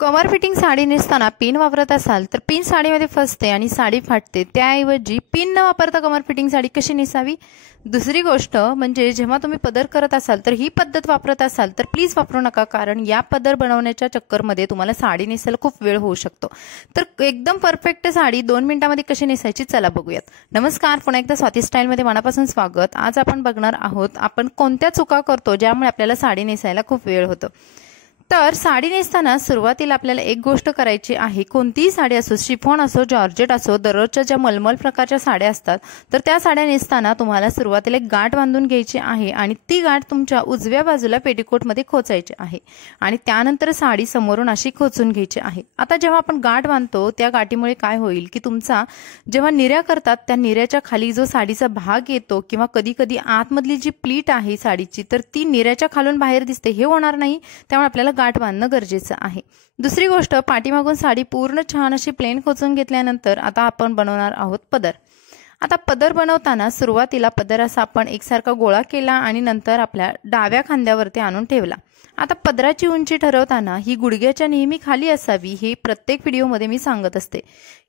कमर fitting sari नेसताना pin वापरत असाल तर पिन साडीमध्ये फसते आणि साडी फाटते। त्याऐवजी पिन न वापरता कमर फिटिंग साडी कशी नेसावी। दुसरी गोष्ट म्हणजे जेव्हा तुम्ही पदर करत असाल तर ही पद्धत वापरत असाल तर प्लीज वापरू नका, कारण या पदर बनवण्याच्या चक्करमध्ये तुम्हाला साडी नेसायला खूप वेळ होऊ शकतो। तर एकदम परफेक्ट साडी 2 मिनिटांमध्ये कशी नेसायची चला बघूयात। नमस्कार, पुन्हा एकदा स्वाती स्टाईल मध्ये मनापासून स्वागत। आज आपण बघणार आहोत आपण कोणत्या चुका करतो ज्यामुळे आपल्याला साडी नेसायला खूप वेळ होतो। तर साडी नेसताना सुरुवातीला आपल्याला एक गोष्ट करायची आहे, कोणतीही साडी असो, शिफॉन असो, जॉर्जेट असो, दररोजच्या ज्या मलमल प्रकारच्या साड्या असतात तर त्या साड्या नेसताना तुम्हाला सुरुवातीला एक गाठ बांधून घ्यायची आहे आणि ती गाठ तुमच्या उजव्या बाजूला पेटीकोट मध्ये खोचायची आहे आणि त्यानंतर साडी समोरून अशी खोचून घ्यायची आहे। आता जेव्हा आपण गाठ बांधतो त्या गाठीमुळे काय होईल की तुमचा जेव्हा निर्या करतात त्या निर्याच्या खाली जो साडीचा भाग येतो किंवा कधी कधी आतमधली जी प्लीट आहे साडीची तर ती निर्याच्या खालून बाहेर दिसते, हे होणार नाही। त्यामुळे आपल्याला गाठ बांधणं गरजेचं आहे। दुसरी गोष्ट, पाठीमागून साडी पूर्ण छान अशी प्लेन खोचून घेतल्यानंतर आता आपण बनवणार आहोत पदर। आता पदर बनवताना सुरुवातीला पदर असा आपण एकसारखा गोळा केला आणि नंतर आपल्या डाव्या खांद्यावरती आणून ठेवला। आता पदराची उंची ठरवताना ही गुडघ्याच्या नेहमी खाली असावी, हे प्रत्येक व्हिडिओमध्ये मी सांगत असते।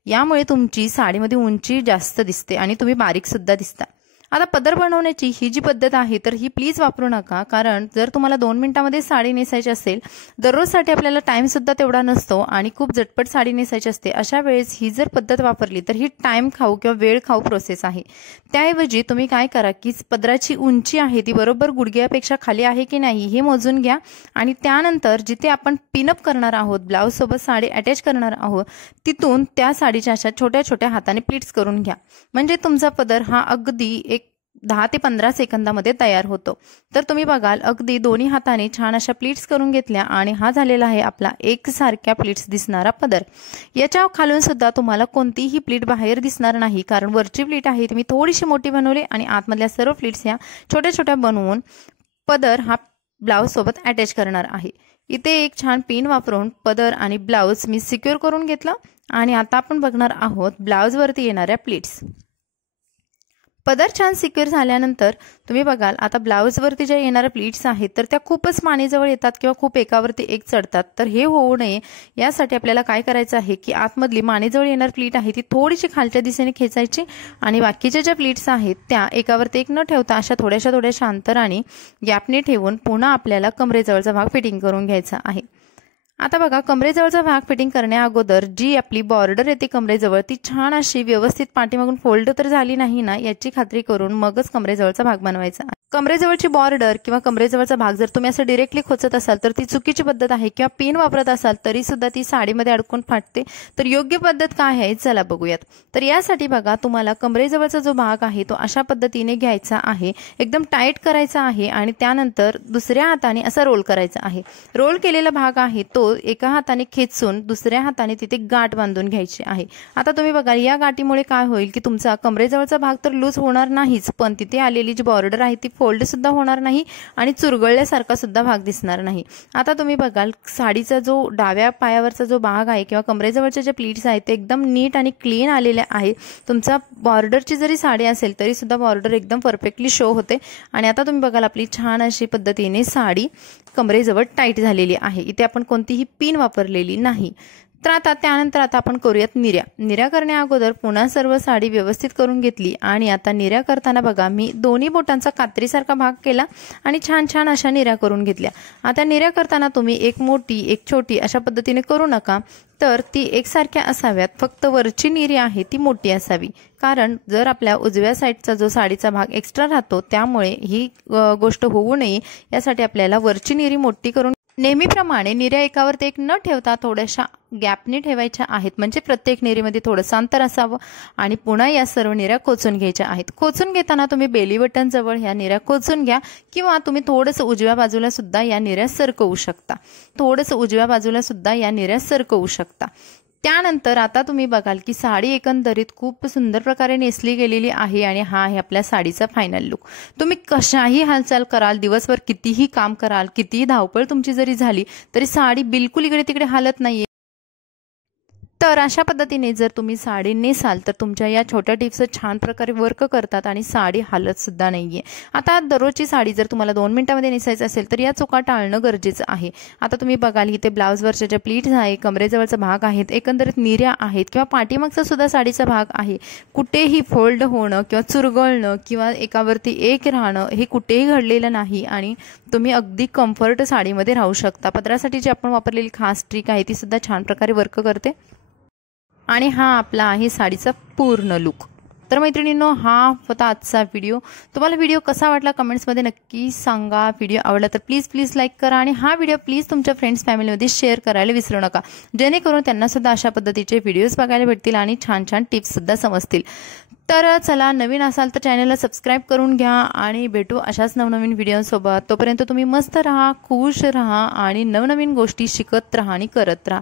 यामुळे तुमची साडीमध्ये उंची जास्त दिसते आणि तुम्ही बारीक सुद्धा दिसता। आता पदर बनवण्याची ही जी पद्धत आहे तर ही प्लीज वापरू नका, कारण जर तुम्हाला 2 मिनिटांमध्ये साडी नेसायची असेल, दररोजसाठी आपल्याला टाइम सुद्धा तेवढा नसतो आणि खूप झटपट साडी नेसायची असते, अशा वेळेस ही जर पद्धत वापरली तर ही टाइम खाऊ किंवा वेळ खाऊ प्रोसेस आहे। त्याऐवजी तुम्ही काय करा की पदराची उंची आहे ती बरोबर गुडघ्यापेक्षा खाली आहे की नाही हे मोजून घ्या आणि त्यानंतर जिथे आपण पिनअप करणार आहोत, ब्लाउज सोबत साडी अटॅच करणार आहोत, तिथून त्या साडीच्या अशा छोट्या छोट्या हाताने प्लीट्स करून घ्या। म्हणजे तुमचा पदर हा अगदी 10 ते 15 सेकंदामध्ये तयार होतो। तर तुम्ही बघाल अगदी दोन्ही हाताने छान अशा प्लीट्स करून घेतल्या आणि हा झालेला आहे आपला एकसारख्या प्लीट्स दिसणारा पदर। याच्या खालून सुद्धा तुम्हाला कोणतीही प्लीट बाहेर दिसणार नाही, कारण वरची प्लीट आहे ती मी थोडीशी मोठी बनवली आणि आतमधल्या सर्व प्लीट्स या छोट्या छोट्या बनवून पदर हा ब्लाउज सोबत अटॅच करणार आहे। इथे एक छान पिन वापरून पदर आणि ब्लाउज मी सिक्युअर करून घेतलं आणि आता आपण बघणार आहोत ब्लाउज वरती येणाऱ्या प्लीट्स। पदर छान सिक्युअर झाल्यानंतर तुम्ही बघाल आता ब्लाउज वरती ज्या येणाऱ्या प्लीट्स आहेत तर त्या खूपच मानेजवळ येतात किंवा खूप एकावरती एक चढतात, तर हे होऊ नये यासाठी आपल्याला काय करायचं आहे की आतमधली मानेजवळ येणारी प्लीट आहे ती थोडीशी खालच्या दिशेने खेचायची आणि बाकीच्या ज्या प्लीट्स आहेत त्या एकावरती एक न ठेवता अशा थोड्याशा अंतराने गॅपने ठेवून पुन्हा आपल्याला कमरेजवळचा भाग फिटिंग करून घ्यायचा आहे। आता बघा, कमरेजवळचा भाग फिटिंग करण्या अगोदर जी आपली बॉर्डर येते कमरेजवळ ती छान अशी व्यवस्थित पाठीमागून फोल्ड तर झाली नाही ना याची खात्री करून मगच कमरेजवळचा भाग बनवायचा। कमरेजवळची बॉर्डर किंवा कमरेजवळचा भाग जर तुम्ही असं डायरेक्टली खोचत असाल तर ती चुकीची पद्धत आहे किंवा पिन वापरत असाल तरी सुद्धा ती साडीमध्ये अडकून फाटते। तर योग्य पद्धत काय आहे चला बघूयात। तर यासाठी बघा, तुम्हाला कमरेजवळचा जो भाग आहे तो अशा पद्धतीने घ्यायचा आहे, एकदम टाईट करायचा आहे आणि त्यानंतर दुसऱ्या हाताने असा रोल करायचा आहे। रोल केलेला भाग आहे तो एका हाताने खेचून दुसऱ्या हाताने तिथे गाठ बांधून घ्यायची आहे। आता तुम्ही बघा या गाठीमुळे काय होईल की तुमचा कमरेजवळचा भाग तर लूज होणार नाहीच, पण तिथे आलेली जी बॉर्डर आहे ती फोल्ड सुद्धा होणार नाही आणि चुरगळल्यासारखा सुद्धा भाग दिसणार नाही। आता तुम्ही बघाल साडीचा जो डाव्या पायावरचा जो भाग आहे किंवा कमरेजवळच्या ज्या प्लीट्स आहेत ते एकदम नीट आणि क्लीन आलेले आहे। तुमचा बॉर्डरची जरी साडी असेल तरी सुद्धा बॉर्डर एकदम परफेक्टली शो होते आणि आता तुम्ही बघाल आपली छान अशी पद्धतीने साडी कमरेजवळ टाईट झालेली आहे। इथे आपण कोणतीही पिन वापरलेली नाही। तर आता त्यानंतर आता आपण करूयात निर्या करण्या अगोदर पुन्हा सर्व साडी व्यवस्थित करून घेतली आणि आता निर्या करताना बघा मी दोन्ही बोटांचा कात्रीसारखा भाग केला आणि छान अशा निर्या करून घेतल्या। आता निर्या करताना तुम्ही एक मोठी एक छोटी अशा पद्धतीने करू नका, तर ती एकसारख्या असाव्यात, फक्त वरची निरी आहे ती मोठी असावी, कारण जर आपल्या उजव्या साईडचा जो साडीचा भाग एक्स्ट्रा राहतो त्यामुळे ही गोष्ट होऊ नये यासाठी आपल्याला वरची निरी मोठी करून नेहमीप्रमाणे निर्या एकावरती एक न ठेवता थोड्याशा गॅपने ठेवायच्या आहेत, म्हणजे प्रत्येक निरीमध्ये थोडंसं अंतर असावं आणि पुन्हा या सर्व निर्या खोचून घ्यायच्या आहेत। खोचून घेताना तुम्ही बेली बटन जवळ ह्या निर्या खोचून घ्या किंवा तुम्ही थोडंसं उजव्या बाजूला सुद्धा या निर्या सरकवू शकता। त्यानंतर आता तुम्ही बघाल की साडी एकंदरीत खूप सुंदर प्रकारे नेसली गेलेली आहे आणि हा आहे आपल्या साडीचा फायनल लुक। तुम्ही कशाही हालचाल कराल, दिवसभर कितीही काम कराल, कितीही धावपळ तुमची जरी झाली तरी साडी बिलकुल इकडे तिकडे हालत नाहीये। तर अशा पद्धतीने जर तुम्ही साडी नेसाल तर तुमच्या या छोट्या टिप्स छान प्रकारे वर्क करतात आणि साडी हालत सुद्धा नाहीये। आता दररोजची साडी जर तुम्हाला 2 मिनिटांमध्ये नेसायचं असेल तर या चुका टाळणं गरजेचं आहे। आता तुम्ही बघाल इथे ब्लाउजवरच्या ज्या प्लीट्स आहे, कमरेजवळचा भाग आहेत, एकंदरीत निर्या आहेत किंवा पाठीमागचा सुद्धा साडीचा भाग आहे, कुठेही फोल्ड होणं किंवा चुरगळणं किंवा एकावरती एक राहणं हे कुठेही घडलेलं नाही आणि तुम्ही अगदी कम्फर्ट साडीमध्ये राहू शकता। पदरासाठी जी आपण वापरलेली खास ट्रिक आहे ती सुद्धा छान प्रकारे वर्क करते आणि हा आपला आहे साडीचा पूर्ण लुक। तर मैत्रिणींनो, हा होता आजचा व्हिडिओ। तुम्हाला व्हिडिओ कसा वाटला कमेंट्समध्ये नक्की सांगा। व्हिडिओ आवडला तर प्लीज लाईक करा आणि हा व्हिडिओ प्लीज तुमच्या फ्रेंड्स फॅमिलीमध्ये शेअर करायला विसरू नका, जेणेकरून त्यांना सुद्धा अशा पद्धतीचे व्हिडिओज बघायला भेटतील आणि छान छान टिप्स सुद्धा समजतील। तर चला, नवीन असाल तर चॅनलला सबस्क्राईब करून घ्या आणि भेटू अशाच नवनवीन व्हिडिओसोबत। तोपर्यंत तुम्ही मस्त राहा, खुश राहा आणि नवनवीन गोष्टी शिकत राहा आणि करत राहा।